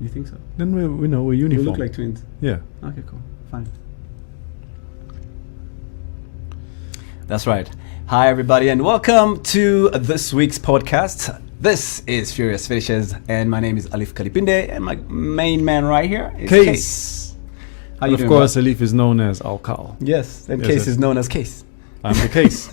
You think so? Then we're You uniform. look like twins. Yeah. Okay, cool. Fine. That's right. Hi, everybody, and welcome to this week's podcast. This is Furious Fishes, and my name is Alif Kalipinde, and my main man right here is Case. How And you of doing, course, bro? Alif is known as Alkal. Yes, and Yes, Case yes. is known as Case. I'm the Case.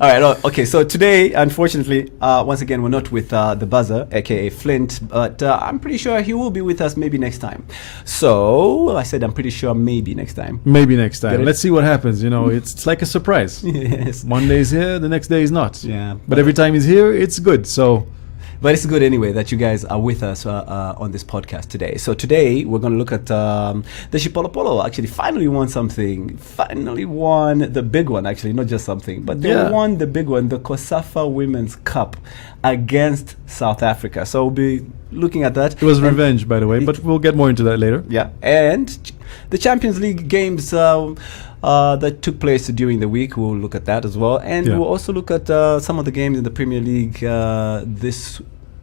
All right, okay, so today, unfortunately, once again, we're not with the buzzer, aka Flint, but I'm pretty sure he will be with us maybe next time. So, I said I'm pretty sure maybe next time. Maybe next Get time. it? Let's see what happens. You know, it's like a surprise. Yes. One day he's here, the next day he's not. Yeah. But every time he's here, it's good. So But it's good anyway that you guys are with us on this podcast today. So today we're going to look at the Chipolopolo actually finally won something. Finally won the big one, actually, not just something. But they won the big one, the COSAFA Women's Cup against South Africa. So we'll be looking at that. it was revenge, by the way, but we'll get more into that later. Yeah. And the Champions League games that took place during the week, we'll look at that as well. And Yeah. we'll also look at some of the games in the Premier League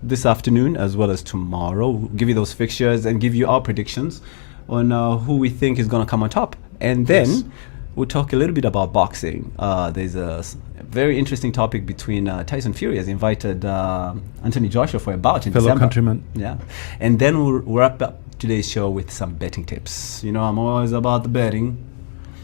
this afternoon as well as tomorrow. We'll give you those fixtures and give you our predictions on who we think is going to come on top. And then Yes. we'll talk a little bit about boxing. There's a very interesting topic between Tyson Fury has invited Anthony Joshua for a bout in Fellow December. countrymen. Yeah. And then we'll wrap up today's show with some betting tips. You know, I'm always about the betting.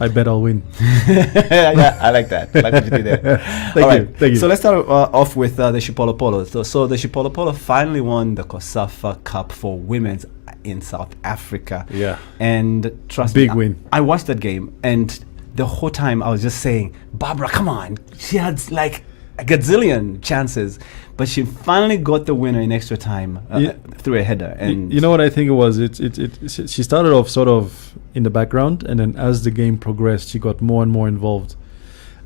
I bet I'll win. Yeah, I like that. I like what you did there. Thank you. So let's start off with the Chipolopolo. So the Chipolopolo finally won the COSAFA Cup for women's in South Africa. Yeah. And trust Big me, win. I watched that game, and the whole time I was just saying, Barbara, come on. She had like a gazillion chances, but she finally got the winner in extra time through a header. And You know what I think it was? She started off sort of in the background, and then as the game progressed, she got more and more involved.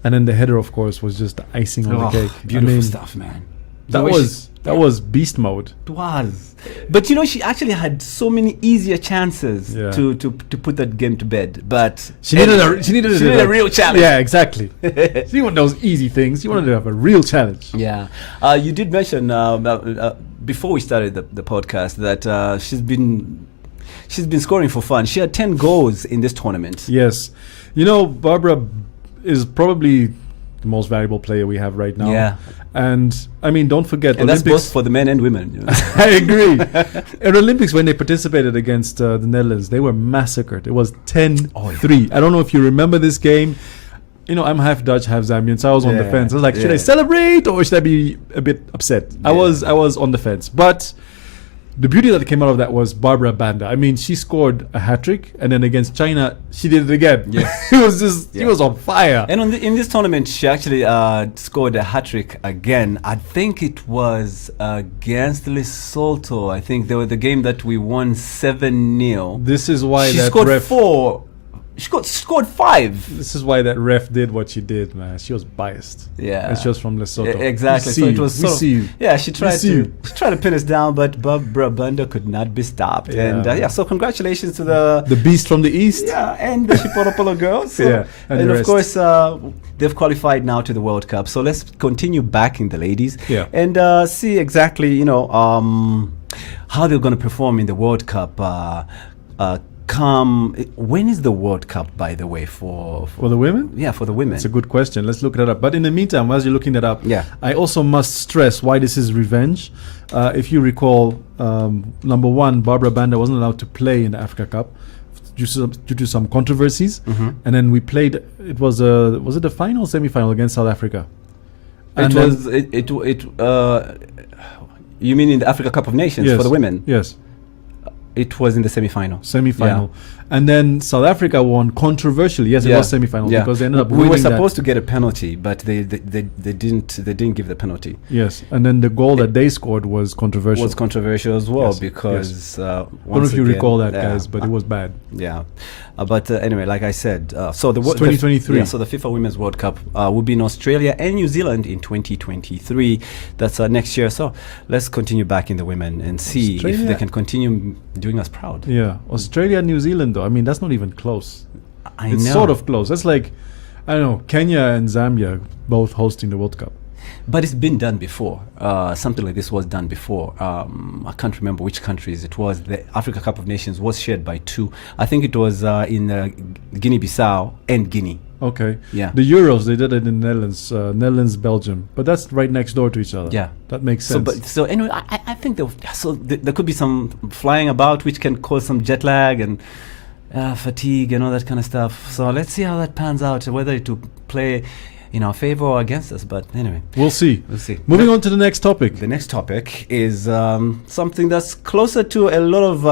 And then the header, of course, was just the icing on the cake. Beautiful stuff, man. That was beast mode. It was. But you know, she actually had so many easier chances Yeah. to put that game to bed. But She needed a real challenge. Yeah, exactly. She didn't want those easy things. She wanted to have a real challenge. Yeah. You did mention before we started the podcast that she's been scoring for fun. She had 10 goals in this tournament. Yes. You know, Barbara is probably the most valuable player we have right now. Yeah. And I mean, don't forget, And that's Olympics. both for the men and women. You know? I agree. At Olympics, when they participated against the Netherlands, they were massacred. It was 10-3. I don't know if you remember this game. You know, I'm half Dutch, half Zambian, so I was on the fence. I was like, should I celebrate or should I be a bit upset? I was on the fence. But the beauty that came out of that was Barbara Banda. I mean, she scored a hat-trick, and then against China, she did it again. Yes. It was just, she was on fire. And in this tournament, she actually scored a hat-trick again. I think it was against Lesotho. I think they were the game that we won 7-0. This is why She that scored ref... 4. She scored 5. This is why that ref did what she did, man. She was biased. Yeah. And she was from Lesotho. Exactly. We So see it was you. We sort of, see you. yeah, she tried see you. to pin us down, but Barbara Banda could not be stopped. Yeah. And so congratulations to The beast from the east. and the Chipolopolo girls. So, Yeah, and and the of rest. course, they've qualified now to the World Cup. So let's continue backing the ladies. Yeah. And see exactly, how they're going to perform in the World Cup. When is the World Cup, by the way, for For the women? yeah, for the women? It's a good question. Let's look that up. But in the meantime, as you're looking that up, Yeah. I also must stress why this is revenge. If you recall, number one, Barbara Banda wasn't allowed to play in the Africa Cup due to some controversies. Mm-hmm. And then we played, it was it the final or semi-final against South Africa? And you mean in the Africa Cup of Nations yes, for the women? Yes. It was in the semi-final. Semi-final. And then South Africa won controversially. Yes, it was semi-final because they ended up we winning were that. supposed to get a penalty, but they didn't give the penalty. Yes, and then the goal that they scored was controversial. Was controversial as well Yes, because I don't know if you recall that, guys, but it was bad. Yeah, but anyway, like I said, so the 2023. So the FIFA Women's World Cup will be in Australia and New Zealand in 2023. That's next year. So let's continue backing the women and see if Australia- they can continue doing us proud. Yeah, Australia, New Zealand, though. I mean, that's not even close. I It's know. sort of close. That's like, I don't know, Kenya and Zambia both hosting the World Cup. But it's been done before. Something like this was done before. I can't remember which countries it was. The Africa Cup of Nations was shared by two. I think it was in Guinea-Bissau and Guinea. Okay. Yeah. The Euros, they did it in Netherlands, Belgium, but that's right next door to each other. Yeah. That makes sense. So anyway, I think there could be some flying about which can cause some jet lag and fatigue and all that kind of stuff. So let's see how that pans out, whether it will play in our favor or against us. But anyway, we'll see. We'll see. Moving on to the next topic. The next topic is something that's closer to a lot of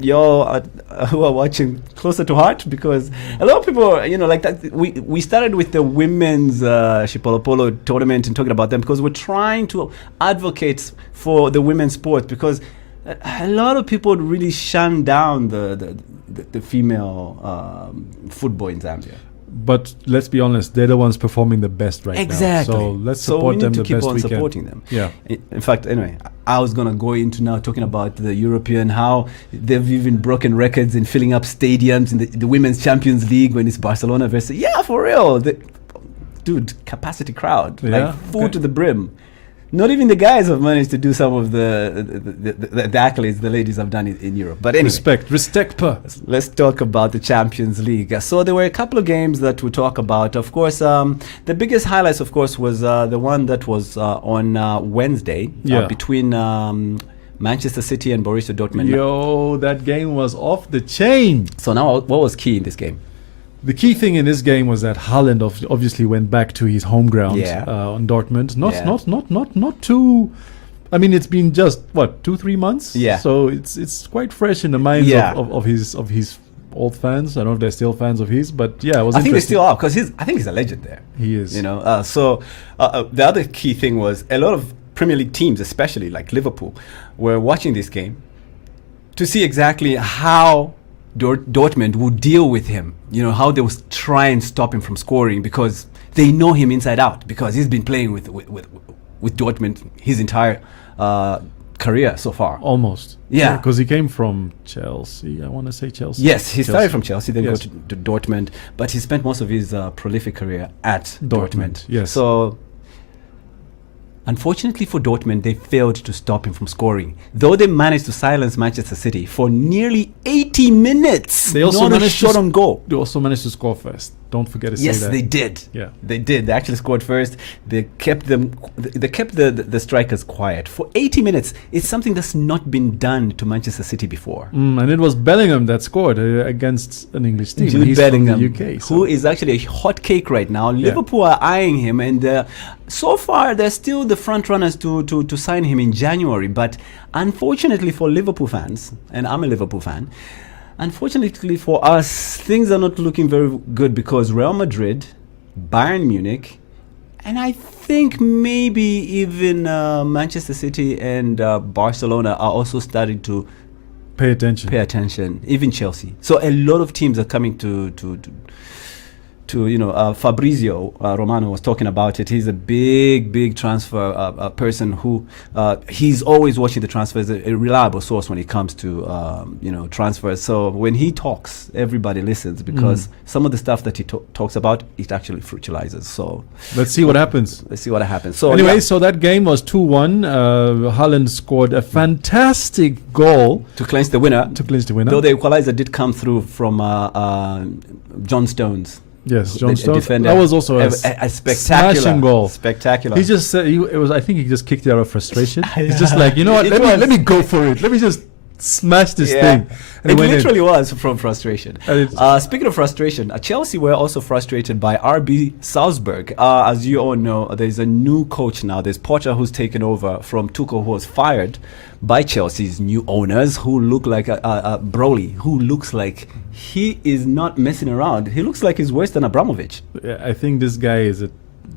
y'all who are watching, closer to heart, because a lot of people, like that. We started with the women's Shipolopolo tournament and talking about them because we're trying to advocate for the women's sport, because a lot of people really shun down the female football in Zambia. But let's be honest, they're the ones performing the best right now. So let's support them the best we can. So we need to keep on supporting them. Yeah. In fact, anyway, I was going to go into now talking about the European, how they've even broken records in filling up stadiums in the Women's Champions League when it's Barcelona versus... Yeah, for real. Dude, capacity crowd. Yeah, like full to the brim. Not even the guys have managed to do some of the accolades the ladies have done in Europe. But anyway, respect per. Let's talk about the Champions League. So there were a couple of games that we talk about. Of course, the biggest highlights, of course, was the one that was on Wednesday between Manchester City and Borussia Dortmund. Yo, that game was off the chain. So now, what was key in this game? The key thing in this game was that Haaland obviously went back to his home ground on Dortmund. Not too. I mean, it's been just 2-3 months. Yeah. So it's quite fresh in the minds of his old fans. I don't know if they're still fans of his, but yeah, it was. I think they still are, because I think he's a legend there. He is. So the other key thing was a lot of Premier League teams, especially like Liverpool, were watching this game to see exactly how Dortmund would deal with him, how they would try and stop him from scoring, because they know him inside out, because he's been playing with Dortmund his entire career so far. Almost. Yeah. Because he came from Chelsea. I want to say Chelsea. Yes, he started from Chelsea, then go to Dortmund, but he spent most of his prolific career at Dortmund. Yes. So unfortunately for Dortmund, they failed to stop him from scoring, though they managed to silence Manchester City for nearly 80 minutes. They also managed shot on goal. They also managed to score first. Don't forget to say that. Yes, they did. Yeah, they did. They actually scored first. They kept them. They kept the strikers quiet for 80 minutes. It's something that's not been done to Manchester City before. And it was Bellingham that scored against an English team. Jude He's Bellingham, from the UK, who is actually a hot cake right now. Liverpool are eyeing him, and so far they're still the front runners to sign him in January. But unfortunately for Liverpool fans, and I'm a Liverpool fan, unfortunately for us, things are not looking very good, because Real Madrid, Bayern Munich, and I think maybe even Manchester City and Barcelona are also starting to pay attention. Even Chelsea. So a lot of teams are coming to Fabrizio Romano was talking about it. He's a big transfer person who he's always watching the transfers, a reliable source when it comes to transfers. So when he talks, everybody listens, because some of the stuff that he talks about, it actually fructualizes. So let's see what happens. So anyway, so that game was 2-1. Haaland scored a fantastic goal to clinch the winner. Though the equalizer did come through from John Stones. Yes, John Stones. That was also a spectacular smashing goal. Spectacular. He just said I think he just kicked it out of frustration. He's just like, you know what? Let me go for it. Let me just smash this thing. And it literally was from frustration. Speaking of frustration, Chelsea were also frustrated by RB Salzburg. As you all know, there's a new coach now. There's Potter, who's taken over from Tuchel, who was fired by Chelsea's new owners, who look like Broly, who looks like he is not messing around. He looks like he's worse than Abramovich. I think this guy is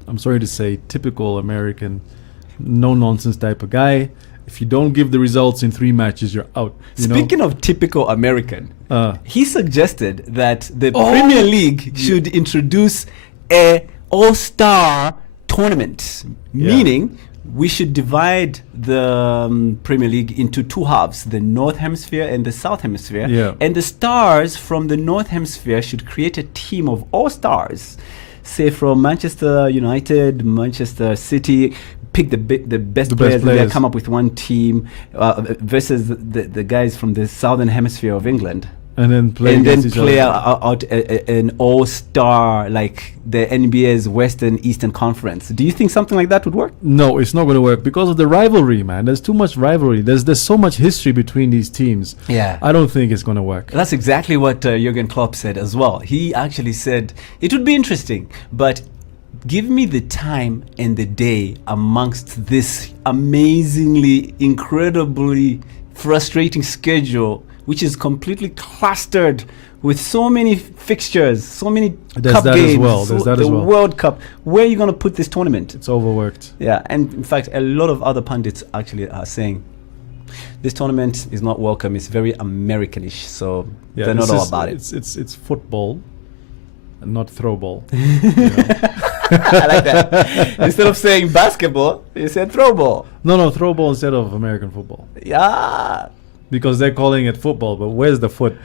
I'm sorry to say, typical American, no-nonsense type of guy. If you don't give the results in 3 matches, you're out. Speaking of typical American, he suggested that the Premier League should introduce a all-star tournament, meaning we should divide the Premier League into 2 halves, the North Hemisphere and the South Hemisphere. And the stars from the North Hemisphere should create a team of all-stars say from Manchester United, Manchester City, pick the best players, and they come up with one team versus the guys from the southern hemisphere of England. And then play out an all-star like the NBA's Western Eastern Conference. Do you think something like that would work? No, it's not going to work because of the rivalry, man. There's too much rivalry. There's so much history between these teams. Yeah, I don't think it's going to work. That's exactly what Jurgen Klopp said as well. He actually said it would be interesting, but give me the time and the day amongst this amazingly, incredibly frustrating schedule, which is completely clustered with so many fixtures, so many cup games, the World Cup. Where are you going to put this tournament? It's overworked. Yeah, and in fact, a lot of other pundits actually are saying this tournament is not welcome. It's very Americanish, so they're not all about it. It's football and not throwball. I like that. Instead of saying basketball, you said throwball. No, throwball instead of American football. Yeah. Because they're calling it football, but where's the foot?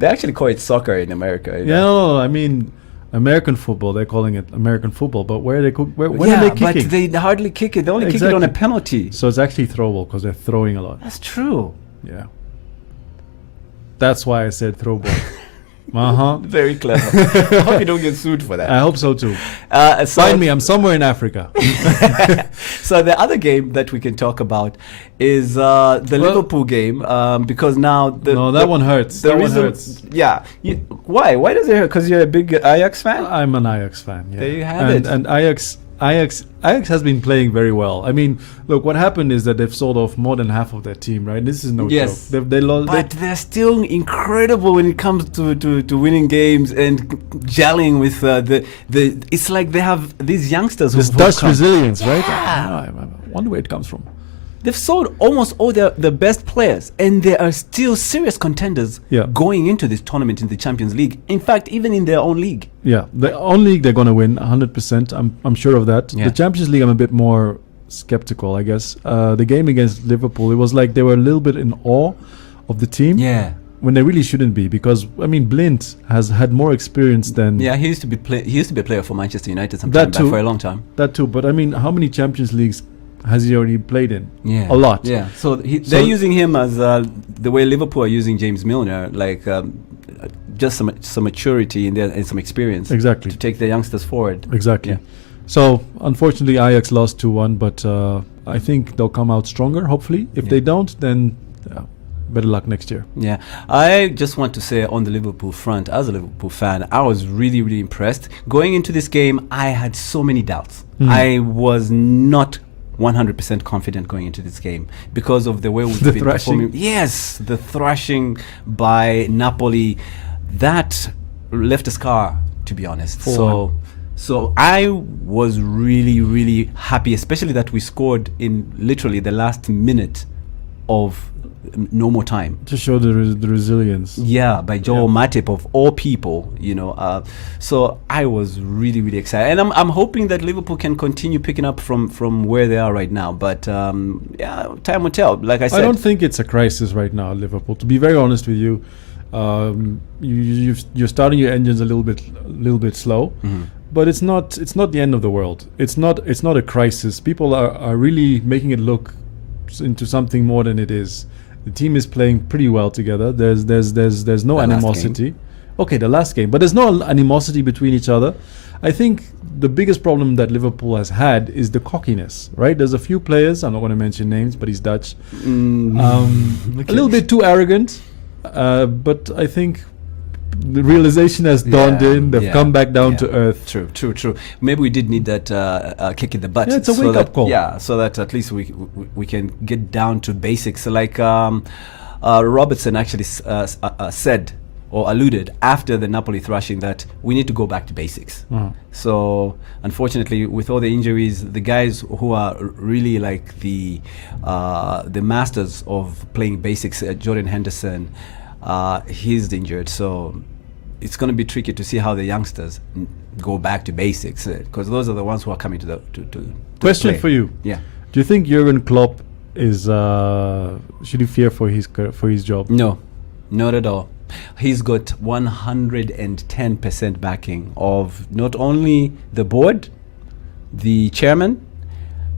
They actually call it soccer in America. Yeah, no, I mean American football. They're calling it American football, but when are they kicking? But they hardly kick it. They only kick it on a penalty. So it's actually throwball because they're throwing a lot. That's true. Yeah. That's why I said throwball. Very clever. I hope you don't get sued for that. I hope so too. Find me. I'm somewhere in Africa. So the other game that we can talk about is the Liverpool game, because now that one hurts. That one hurts. Yeah. Why? Why does it hurt? Because you're a big Ajax fan? I'm an Ajax fan. Yeah. There you have it. And Ajax has been playing very well. I mean, look, what happened is that they've sold off more than half of their team, right? This is no joke. They lost, but they're still incredible when it comes to winning games and gelling with the. It's like they have these youngsters. This Dutch resilience, right? Yeah. I wonder where it comes from. They've sold almost all the best players, and they are still serious contenders going into this tournament in the Champions League. In fact, even in their own league. Yeah, their own league they're going to win 100%. I'm sure of that. Yeah. The Champions League, I'm a bit more skeptical, I guess. The game against Liverpool, it was like they were a little bit in awe of the team. Yeah. When they really shouldn't be, because I mean, Blind has had more experience than. Yeah, he used to be a player for Manchester United sometime back for a long time. That too, but I mean, how many Champions Leagues has he already played in? Yeah, a lot. Yeah, so they're using him as the way Liverpool are using James Milner, like just some maturity in there and some experience. Exactly. To take the youngsters forward. Exactly. Yeah. So unfortunately, Ajax lost 2-1, but I think they'll come out stronger. Hopefully, if they don't, then better luck next year. Yeah, I just want to say on the Liverpool front, as a Liverpool fan, I was really, really impressed. Going into this game, I had so many doubts. I was not 100% confident going into this game because of the way we've been performing. Yes, the thrashing by Napoli, that left a scar, to be honest. So I was really, really happy, especially that we scored in literally the last minute of no more time. To show the resilience. Yeah, by Joel Matip of all people, so I was really, really excited. And I'm hoping that Liverpool can continue picking up from where they are right now. But time will tell. Like I said, I don't think it's a crisis right now, Liverpool. To be very honest with you, you're starting your engines a little bit slow. Mm-hmm. But it's not the end of the world. It's not a crisis. People are really making it look into something more than it is. The team is playing pretty well together. There's no animosity. Okay, the last game, but there's no animosity between each other. I think the biggest problem that Liverpool has had is the cockiness, right? There's a few players, I'm not going to mention names, but he's Dutch. A little bit too arrogant, but I think the realization has dawned in. They've come back down to earth. True. Maybe we did need that kick in the butt. Yeah, it's a wake-up call. Yeah, so that at least we can get down to basics. Like Robertson actually said or alluded after the Napoli thrashing that we need to go back to basics. Uh-huh. So unfortunately, with all the injuries, the guys who are really like the masters of playing basics, Jordan Henderson, he's injured, so it's going to be tricky to see how the youngsters go back to basics, because those are the ones who are coming to the question play. For you. Yeah. Do you think Jurgen Klopp is should he fear for his job? No, not at all. He's got 110% backing of not only the board, the chairman,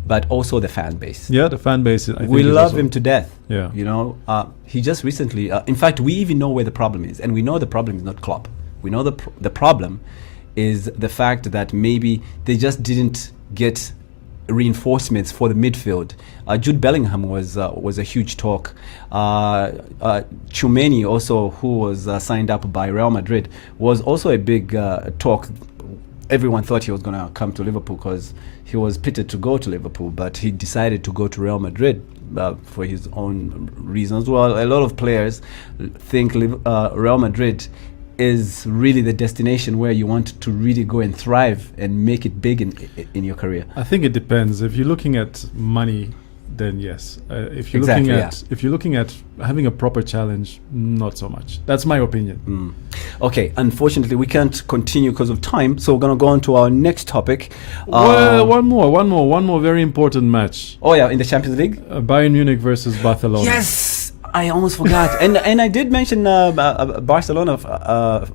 but also the fan base. Yeah, the fan base. We love him to death. Yeah. You know, he just recently, in fact, we even know where the problem is. And we know the problem is not Klopp. We know the problem is the fact that maybe they just didn't get reinforcements for the midfield. Jude Bellingham was a huge talk. Tchouameni also, who was signed up by Real Madrid, was also a big talk. Everyone thought he was going to come to Liverpool because he was pitted to go to Liverpool, but he decided to go to Real Madrid for his own reasons. Well, a lot of players think Real Madrid is really the destination where you want to really go and thrive and make it big in your career. I think it depends. If you're looking at money, then yes. If you're looking at having a proper challenge, not so much. That's my opinion. Okay, unfortunately we can't continue because of time, so we're going to go on to our next topic. One more very important match. Oh yeah, in the Champions League? Bayern Munich versus Barcelona. Yes! I almost forgot. and I did mention Barcelona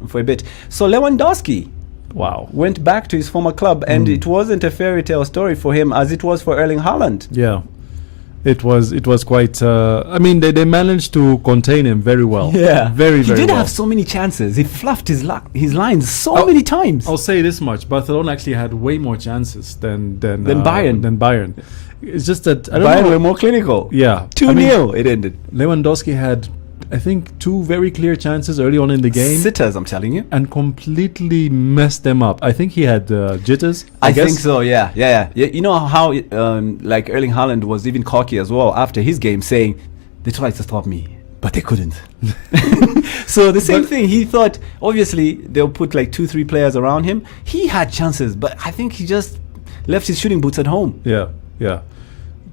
for a bit. So Lewandowski went back to his former club, and it wasn't a fairy tale story for him as it was for Erling Haaland. Yeah. It was quite. I mean, they managed to contain him very well. Yeah, very he did well. have so many chances. He fluffed his lines so many times. I'll say this much: Barcelona actually had way more chances than Bayern. It's just that Bayern were more clinical. Yeah, 2-0 it ended. Lewandowski had, I think, 2 very clear chances early on in the game. Sitters, I'm telling you. And completely messed them up. I think he had jitters. I guess. Think so, yeah. You know how like Erling Haaland was even cocky as well after his game, saying, they tried to stop me, but they couldn't. So the same thing, he thought, obviously, they'll put like 2-3 players around him. He had chances, but I think he just left his shooting boots at home. Yeah.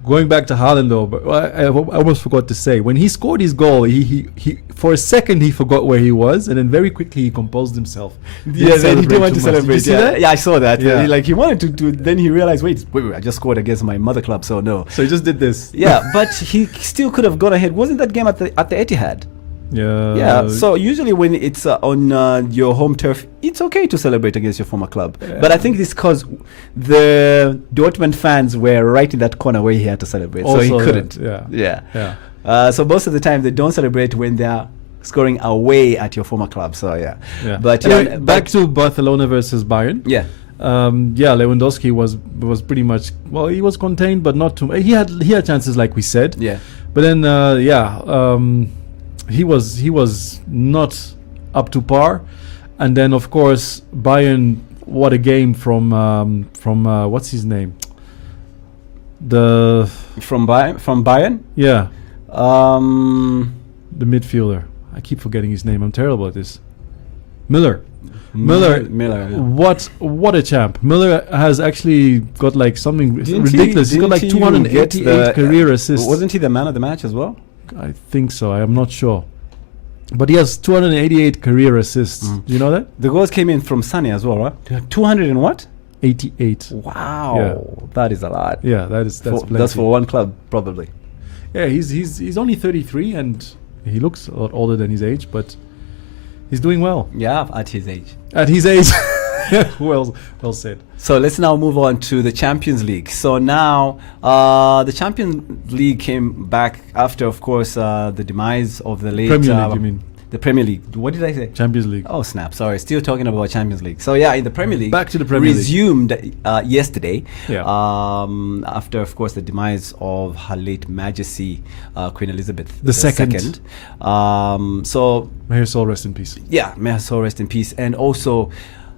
Going back to Haaland though, but I almost forgot to say, when he scored his goal, he for a second he forgot where he was, and then very quickly he composed himself. Yeah, then he didn't want to celebrate. Did you see that? Yeah, I saw that. Yeah. He wanted to. Then he realized, wait, I just scored against my mother club, so no. So he just did this. Yeah, but he still could have gone ahead. Wasn't that game at the Etihad? Yeah. So usually when it's on your home turf, it's okay to celebrate against your former club. Yeah. But I think it's because the Dortmund fans were right in that corner where he had to celebrate, also, so he couldn't. Yeah. So most of the time they don't celebrate when they're scoring away at your former club. So yeah. But anyway, back to Barcelona versus Bayern. Yeah. Lewandowski was pretty much, well, he was contained, but not too. He had chances, like we said. Yeah. But then he was not up to par, and then of course Bayern. What a game from what's his name? From Bayern. Yeah. The midfielder. I keep forgetting his name. I'm terrible at this. Miller. What a champ. Miller has actually got like something ridiculous. He's got like 288 career assists. Wasn't he the man of the match as well? I think so. I am not sure. But he has 288 career assists. Do you know that? The goals came in from Sané as well, right? 200 and what? 88. Wow. Yeah. That is a lot. Yeah, that's for one club, probably. Yeah, he's only 33 and he looks a lot older than his age, but he's doing well. Yeah, at his age. At his age. Well said. So let's now move on to the Champions League. So now the Champions League came back after, of course, the demise of the late... Premier League, you mean? The Premier League. What did I say? Champions League. Oh, snap. Sorry. Still talking about Champions League. So, yeah, in the Premier League. Back to the Premier League. Resumed yesterday. Yeah. After, of course, the demise of Her late Majesty, Queen Elizabeth the second. So... May her soul rest in peace. Yeah, may her soul rest in peace. And also...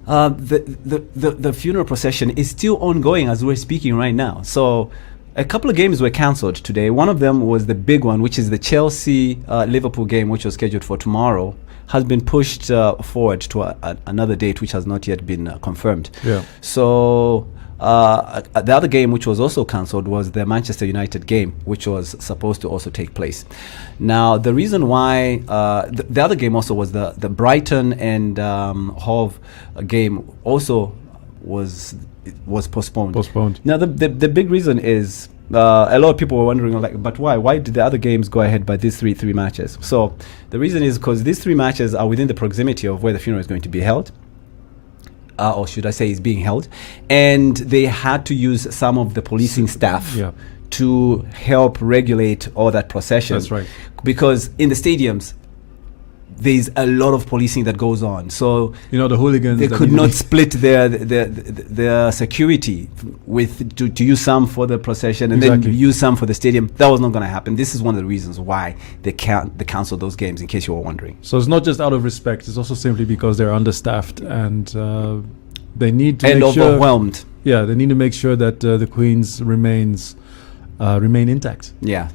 the funeral procession is still ongoing as we're speaking right now. So a couple of games were cancelled today. One of them was the big one, which is the Chelsea-Liverpool game, which was scheduled for tomorrow, has been pushed forward to another date, which has not yet been confirmed. Yeah. So the other game, which was also cancelled, was the Manchester United game, which was supposed to also take place. Now, the reason why the other game also was the Brighton and Hove game also was postponed. Postponed. Now, the big reason is a lot of people were wondering, like, but why? Why did the other games go ahead by these three matches? So the reason is because these 3 matches are within the proximity of where the funeral is going to be held. Or should I say is being held. And they had to use some of the policing staff to help regulate all that procession. That's right. Because in the stadiums, there's a lot of policing that goes on. So the hooligans, they could not split their security to use some for the procession and then use some for the stadium. That was not going to happen. This is one of the reasons why they canceled those games, in case you were wondering. So it's not just out of respect. It's also simply because they're understaffed and they need to and overwhelmed. Yeah, they need to make sure that the Queens remain intact. Yeah.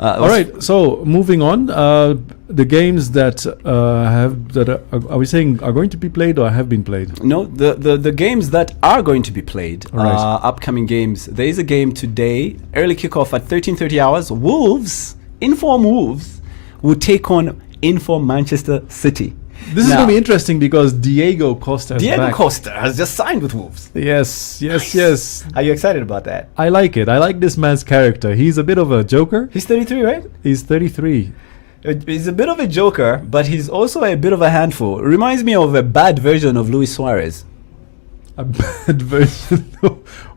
All right. So moving on, the games that are we saying are going to be played or have been played? No, the games that are going to be played, upcoming games. There is a game today, early kickoff at 13:30 hours. Inform Wolves, will take on Inform Manchester City. This is going to be interesting because Diego Costa has just signed with Wolves. Yes. Are you excited about that? I like it. I like this man's character. He's a bit of a joker. He's 33, right? He's 33. He's a bit of a joker, but he's also a bit of a handful. Reminds me of a bad version of Luis Suarez. A bad version?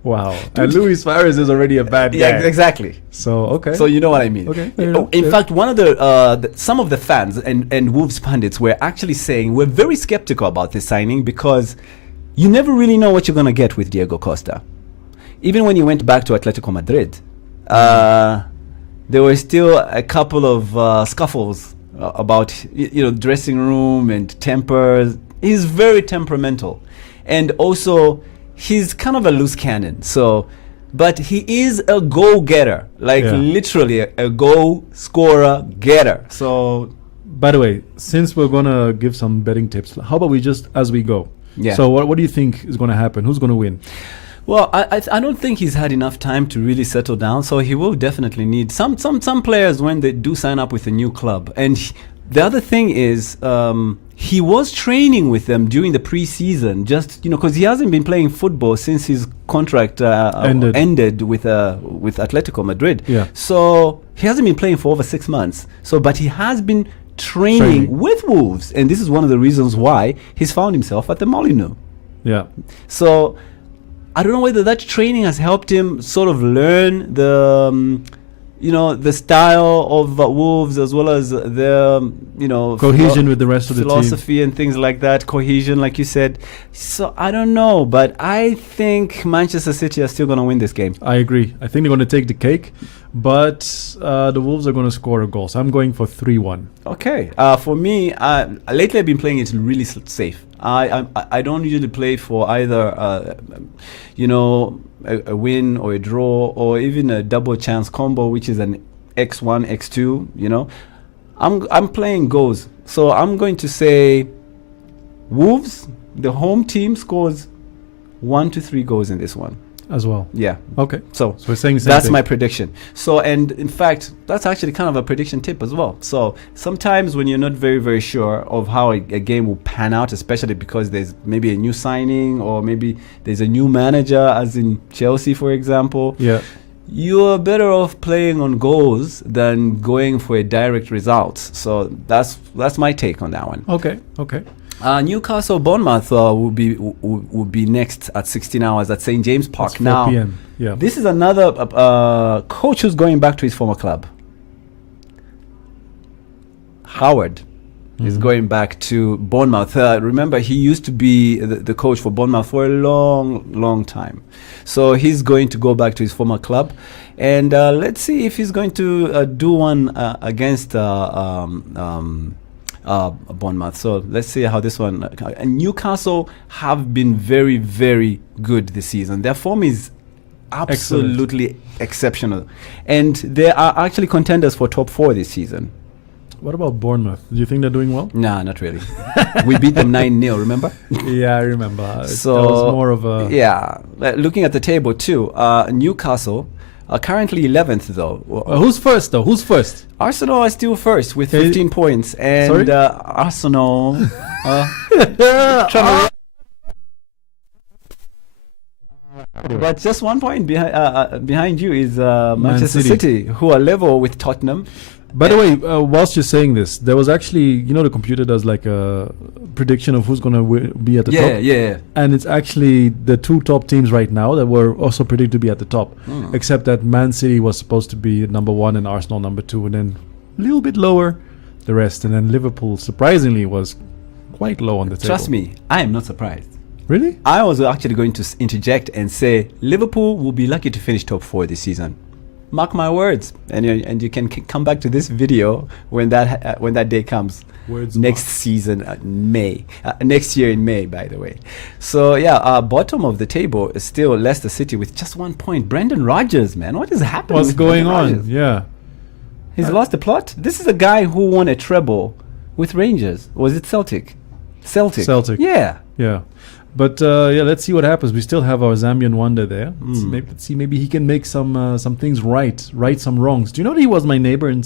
Wow. And Luis Suarez is already a bad guy. Yeah, exactly. So, okay. So you know what I mean. Okay. In fact, one of some of the fans and Wolves pundits were actually saying we're very skeptical about this signing because you never really know what you're going to get with Diego Costa. Even when he went back to Atletico Madrid, there were still a couple of scuffles about dressing room and tempers. He's very temperamental. And also, he's kind of a loose cannon. So, but he is a goal-getter, literally a goal-scorer getter. So, by the way, since we're gonna give some betting tips, how about we just as we go? Yeah. So, what do you think is gonna happen? Who's gonna win? Well, I don't think he's had enough time to really settle down. So he will definitely need some players when they do sign up with a new club. And the other thing is, he was training with them during the preseason, just because he hasn't been playing football since his contract ended with Atletico Madrid. Yeah. So he hasn't been playing for over 6 months. So, but he has been training with Wolves, and this is one of the reasons why he's found himself at the Molineux. Yeah. So I don't know whether that training has helped him sort of learn the style of Wolves, as well as their, cohesion with the rest of the philosophy and things like that. Cohesion, like you said. So I don't know, but I think Manchester City are still going to win this game. I agree. I think they're going to take the cake, but the Wolves are going to score a goal. So I'm going for 3-1. Okay. For me, lately I've been playing it really safe. I don't usually play for either, a win or a draw or even a double chance combo, which is an X1, X2. I'm playing goals, so I'm going to say Wolves, the home team, scores 1 to 3 goals in this one. As well. Yeah. Okay. So we're saying the same that's thing. my prediction. So, and in fact, that's actually kind of a prediction tip as well. So sometimes when you're not very, very sure of how a game will pan out, especially because there's maybe a new signing or maybe there's a new manager, as in Chelsea, for example. Yeah. You're better off playing on goals than going for a direct result. So that's my take on that one. Okay. Newcastle Bournemouth will be next at 16 hours at St. James Park. That's 4 p.m. Yeah. This is another coach who's going back to his former club. Howard is going back to Bournemouth. Remember, he used to be the coach for Bournemouth for a long, long time. So he's going to go back to his former club. And let's see if he's going to do one against Bournemouth. So let's see how this one. And Newcastle have been very, very good this season. Their form is absolutely exceptional, and they are actually contenders for top 4 this season. What about Bournemouth? Do you think they're doing well? Nah, not really. We beat them 9-0. Remember? Yeah, I remember. So that was more of a looking at the table too. Newcastle are currently 11th though. Who's first though? Who's first? Arsenal are still first with 15 points, and Arsenal. Anyway. But just 1 point behind you is Manchester City, who are level with Tottenham. By the way, whilst you're saying this, there was actually, the computer does like a prediction of who's going to be at the top. Yeah. And it's actually the two top teams right now that were also predicted to be at the top. Except that Man City was supposed to be number 1 and Arsenal number 2. And then a little bit lower, the rest. And then Liverpool, surprisingly, was quite low on the table. Trust me, I am not surprised. Really? I was actually going to interject and say Liverpool will be lucky to finish top 4 this season. Mark my words, and you can come back to this video when that day comes. Words next season, May. Next year in May, by the way. So yeah, bottom of the table is still Leicester City with just 1 point. Brendan Rodgers, man, what is happening? What's going on? Yeah, he's lost the plot. This is a guy who won a treble with Rangers. Was it Celtic? Celtic. Yeah. But let's see what happens. We still have our Zambian wonder there. Let's see. Maybe he can make some things right some wrongs. Do you know that he was my neighbor in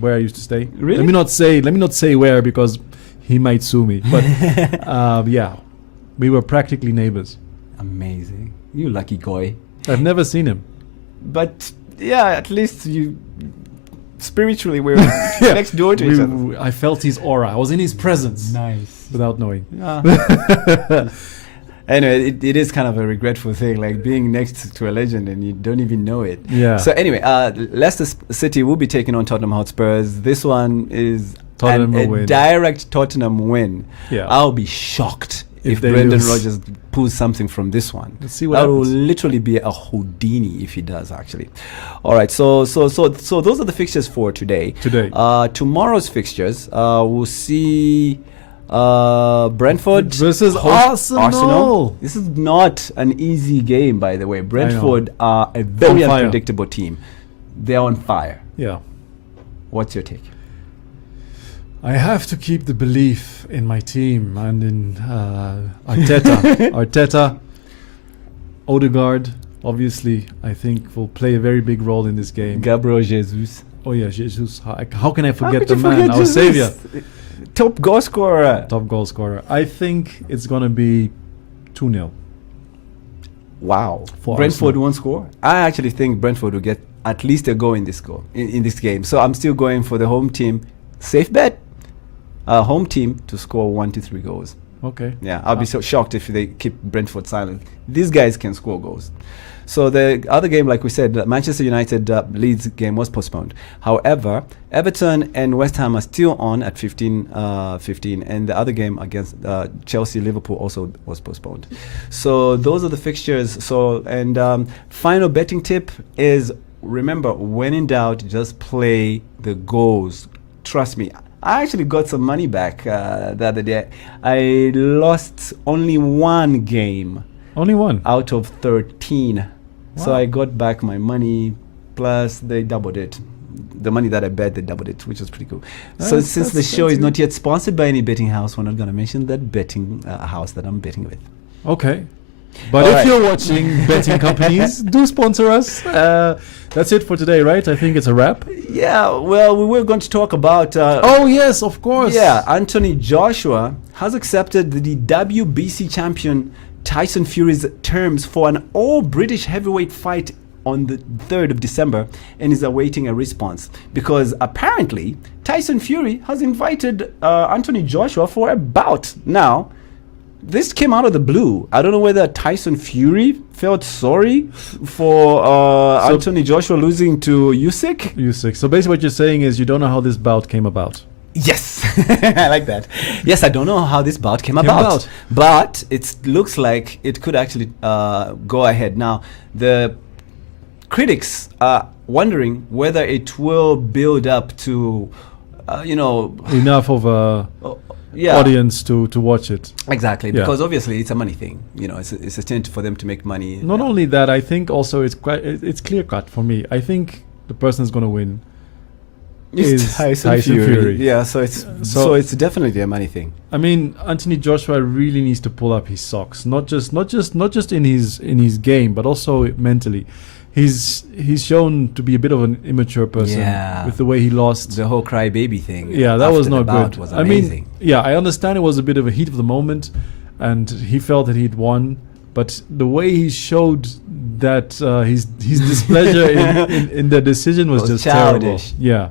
where I used to stay? Really? Let me not say where, because he might sue me. But we were practically neighbors. Amazing. You lucky guy. I've never seen him. But yeah, at least you spiritually we're next door to each other. I felt his aura. I was in his presence. Nice. Without knowing. Anyway, it is kind of a regretful thing, like being next to a legend and you don't even know it. Yeah. So anyway, Leicester City will be taking on Tottenham Hotspurs. This one is a direct Tottenham win. Yeah. I'll be shocked if Brendan Rodgers pulls something from this one. Let's see what happens. That will literally be a Houdini if he does, actually. All right, so those are the fixtures for today. Tomorrow's fixtures, we'll see Brentford versus Arsenal. This is not an easy game, by the way. Brentford are a very unpredictable team. They're on fire. Yeah. What's your take? I have to keep the belief in my team and in Arteta. Odegaard, obviously, I think will play a very big role in this game. Gabriel Jesus. Oh yeah, Jesus. How can I forget the man, our savior? Top goal scorer. I think it's going to be 2-0. Wow. Brentford won't score? I actually think Brentford will get at least a goal in this game. So I'm still going for the home team. Safe bet. Home team to score 1 to 3 goals. Okay. Yeah, I'll be so shocked if they keep Brentford silent. These guys can score goals. So the other game, like we said, Manchester United Leeds game was postponed. However, Everton and West Ham are still on at 15-15, and the other game against Chelsea Liverpool also was postponed. So those are the fixtures. So final betting tip is, remember, when in doubt, just play the goals. Trust me. I actually got some money back the other day. I lost only one game. Only one? Out of 13. Wow. So I got back my money, plus they doubled it. The money that I bet, they doubled it, which was pretty cool. So since the show is not yet sponsored by any betting house, we're not going to mention that betting house that I'm betting with. Okay. But if you're watching betting companies, do sponsor us. That's it for today, right? I think it's a wrap. Yeah, well, we were going to talk about... oh, yes, of course. Yeah, Anthony Joshua has accepted the WBC champion Tyson Fury's terms for an all-British heavyweight fight on the 3rd of December and is awaiting a response because apparently Tyson Fury has invited Anthony Joshua for a bout. Now, this came out of the blue. I don't know whether Tyson Fury felt sorry for Anthony Joshua losing to Usyk. So basically what you're saying is you don't know how this bout came about. Yes, I like that. Yes, I don't know how this bout came about, but it looks like it could actually go ahead. Now, the critics are wondering whether it will build up to, enough of a audience to watch it. Exactly, because obviously it's a money thing. It's a stint for them to make money. Not only that, I think also it's clear cut for me. I think the person who's going to win is Tyson Fury. Yeah, so it's definitely a money thing. I mean, Anthony Joshua really needs to pull up his socks, not just in his game, but also mentally. He's shown to be a bit of an immature person with the way he lost. The whole crybaby thing. Yeah, that was not good. Was amazing. I mean, I understand it was a bit of a heat of the moment, and he felt that he'd won, But the way he showed that his displeasure in the decision was just childish. terrible. Yeah.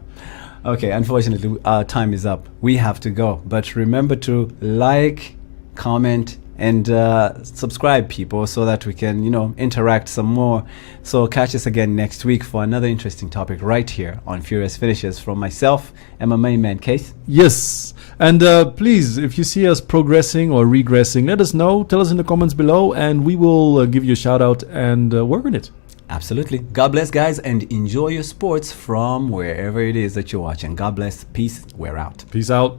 Okay, unfortunately, our time is up. We have to go. But remember to like, comment, and subscribe, people, so that we can, interact some more. So catch us again next week for another interesting topic right here on Furious Finishes. From myself and my main man, Kees. Yes. And please, if you see us progressing or regressing, let us know. Tell us in the comments below, and we will give you a shout out and work on it. Absolutely. God bless, guys, and enjoy your sports from wherever it is that you're watching. God bless. Peace. We're out. Peace out.